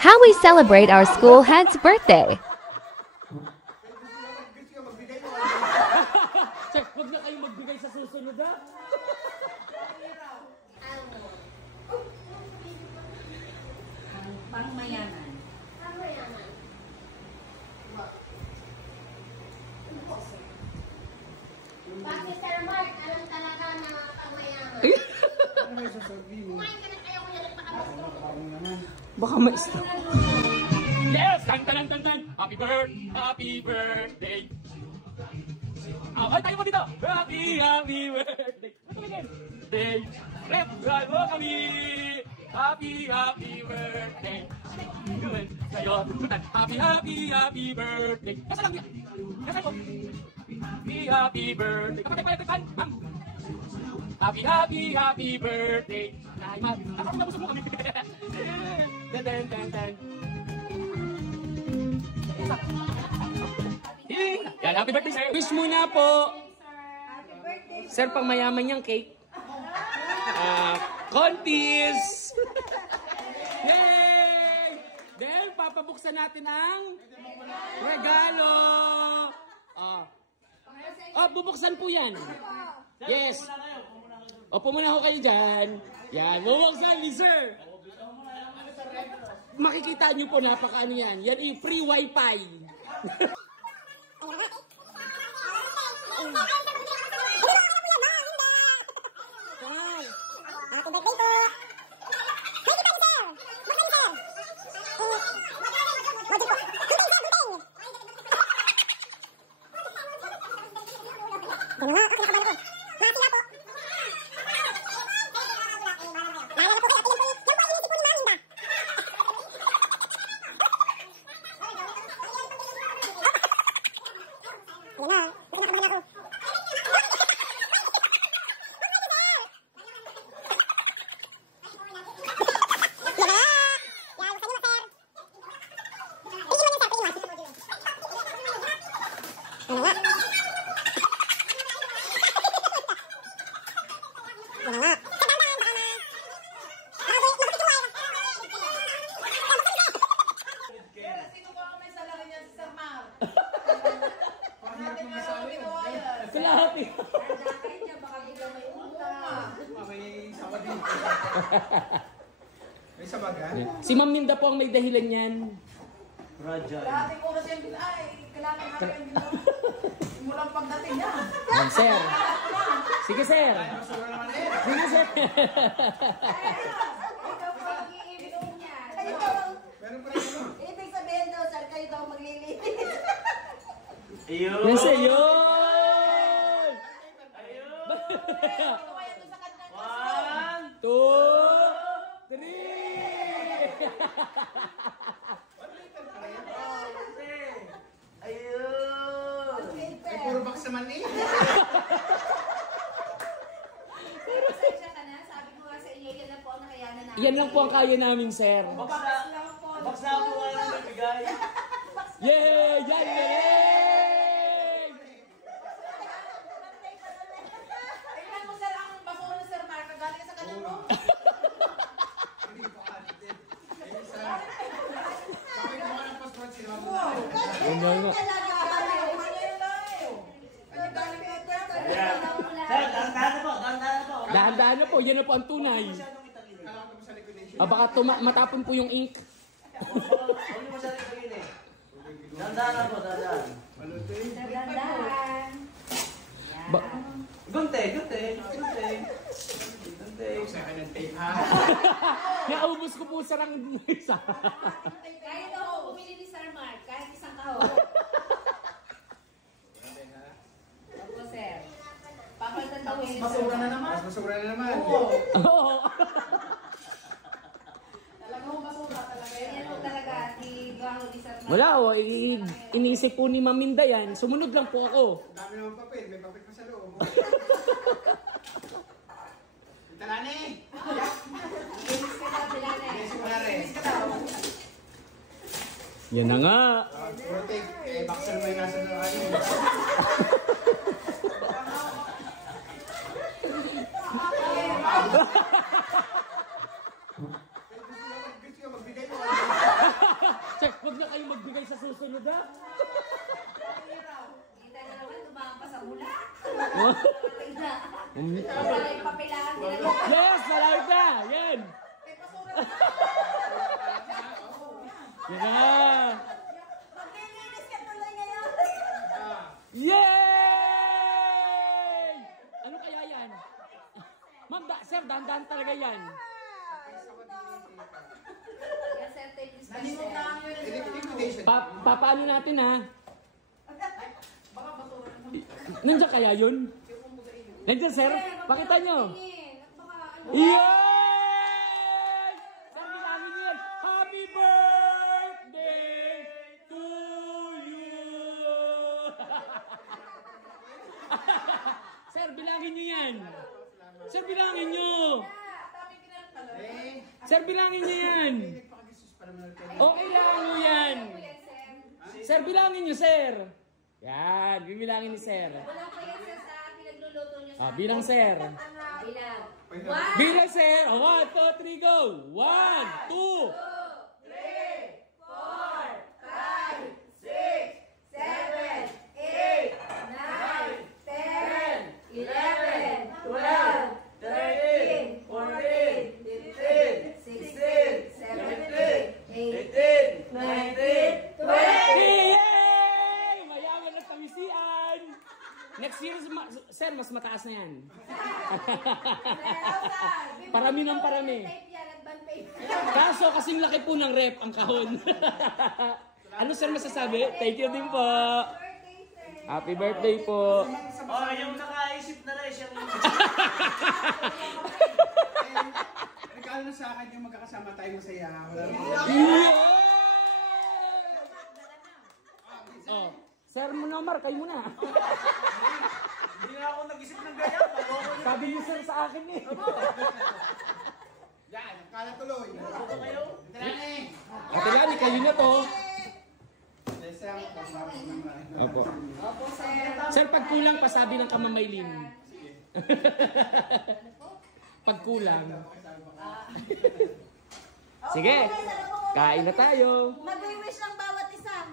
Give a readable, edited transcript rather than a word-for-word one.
How we celebrate our school head's birthday. Check, huwag na kayo magbigay sa susunod ha. Pang mayaman. Bakit Sir Mark, alam talaga na pangmayaman? Kumain ka na kayo kuya, nagpakagusto. Baka ma-stop. Yes! Tan tan tan tan! Happy birthday! Ay, tayo mo dito! Happy birthday! Day! Rep! Bravo kami! Happy birthday! Gawin sa'yo! Happy birthday! Kasa lang yan! Kasa ko! Happy birthday! Kapatid pala, tekan! Happy birthday! Naiman! Ako na busog mo kami! Dan dan dan dan! Yan, happy birthday, sir! Wish muna po. Sir, pang mayaman niyang cake. Contis! Yay! Then, papabuksan natin ang regalo. Bubuksan po yan. Yes. Opo muna ako kayo dyan. Yan, bubuksan ni sir. Makikita nyo po, napaka-ano yan. Yan yung free wifi. May sabagan? Si Ma'am Minda po ang may dahilan yan. Dati ko kasi yung ay, kailangan natin yung bilang. Simulang pagdating niya. Yan, sir. Sige, sir. Sige, sir. Ikaw po mag-iibig niya. Ibig sabihin daw, sir, kayo daw maglilinis. Ayun. Yes, ayun. Ito kaya doon sa kanya. 1, 2, 3. Ayun! Ay, puro box naman eh. Pasensya ka na, sabi ko nga sa inyo, yan lang po ang nakayanan namin. Yan lang po ang kaya namin, sir. Box lang po. Box na po nga lang nabigay. Yay! Yan, galing! Tingnan mo, sir, ang basura ni Sir Mark. Galing sa kanya mo. Dahan-dahan na po, yan na po ang tunay. Baka matapon po yung ink. Dandahan po, dandahan. Dandahan. Gunte. Naubos ko po sarang isa. Kaya daw ako bumili ni Sir Mark, kahit isang kahon. Opo, sir. Papalitan daw yun. Basura na naman. Mas basura na naman. Oo. Talaga mo basura talaga. Yan po talaga, si Gaho ni Sir Mark. Wala o, inisip po ni Ma'am Minda yan. Sumunod lang po ako. Dami naman papel. May papel pa sa loob. Talane! Inis ka daw, Bilane. Yan na nga. Puro take. Baksan mo yung nasa loob. Gusto ka magbigay mo. susunod ha. Kita na naman, tumahan pa sa mula. Oh. Wala yung papilaan nila. Yes, malapit na. Yan. Kay pasura na. Yan na. Maglilinis ka tuloy ngayon. Yay! Ano kaya yan? Ma'am, sir, dahan-dahan talaga yan. Yes, sir, take this Nalimutan yun. Invitation. Papaano natin ha? Baka basura naman. Nandiyan kaya yun? Nandiyan, sir? Pakita nyo. Baka ano. Yay! Sir, bilangin nyo yan. Happy birthday to you! Sir, bilangin nyo yan. Sir, bilangin nyo. Dami kinarap pala. Sir, bilangin nyo yan. Nagpakagistos pa naman kayo. Okay lang nyo yan. Sir, bilangin nyo, sir. Yan, bibilangin ni sir. Walang pa yan sir sa pinagluluto niyo sa Bilang, sir. bilang. Bilang, sir. 1, 2, 3, go. 1, 2. Yay! Mayaman at pamisian. Next year, sir, mas mataas na yan. Parami ng parami. Kaso, kasing laki po ng rep ang kahon. Ano, sir, masasabi? Thank you din po. Happy birthday po. Oh, yung nakaisip na rin siyang... Regalo na sa akin yung magkakasama tayo masaya. Wala Yeah! Oh, sir Munomar, kayo muna. Hindi na ako nag-isip ng ganyan. Sabi niyo, sir, sa akin eh. Yan, kala tuloy. Ano kayo? Talani! Ate Lani, kayo na to. Lesang, pasarap naman. Opo. Sir, pag kulang, pasabi ng kamamaylin. Pag kulang. Sige, kain na tayo. Mag-wish ng bawat isa.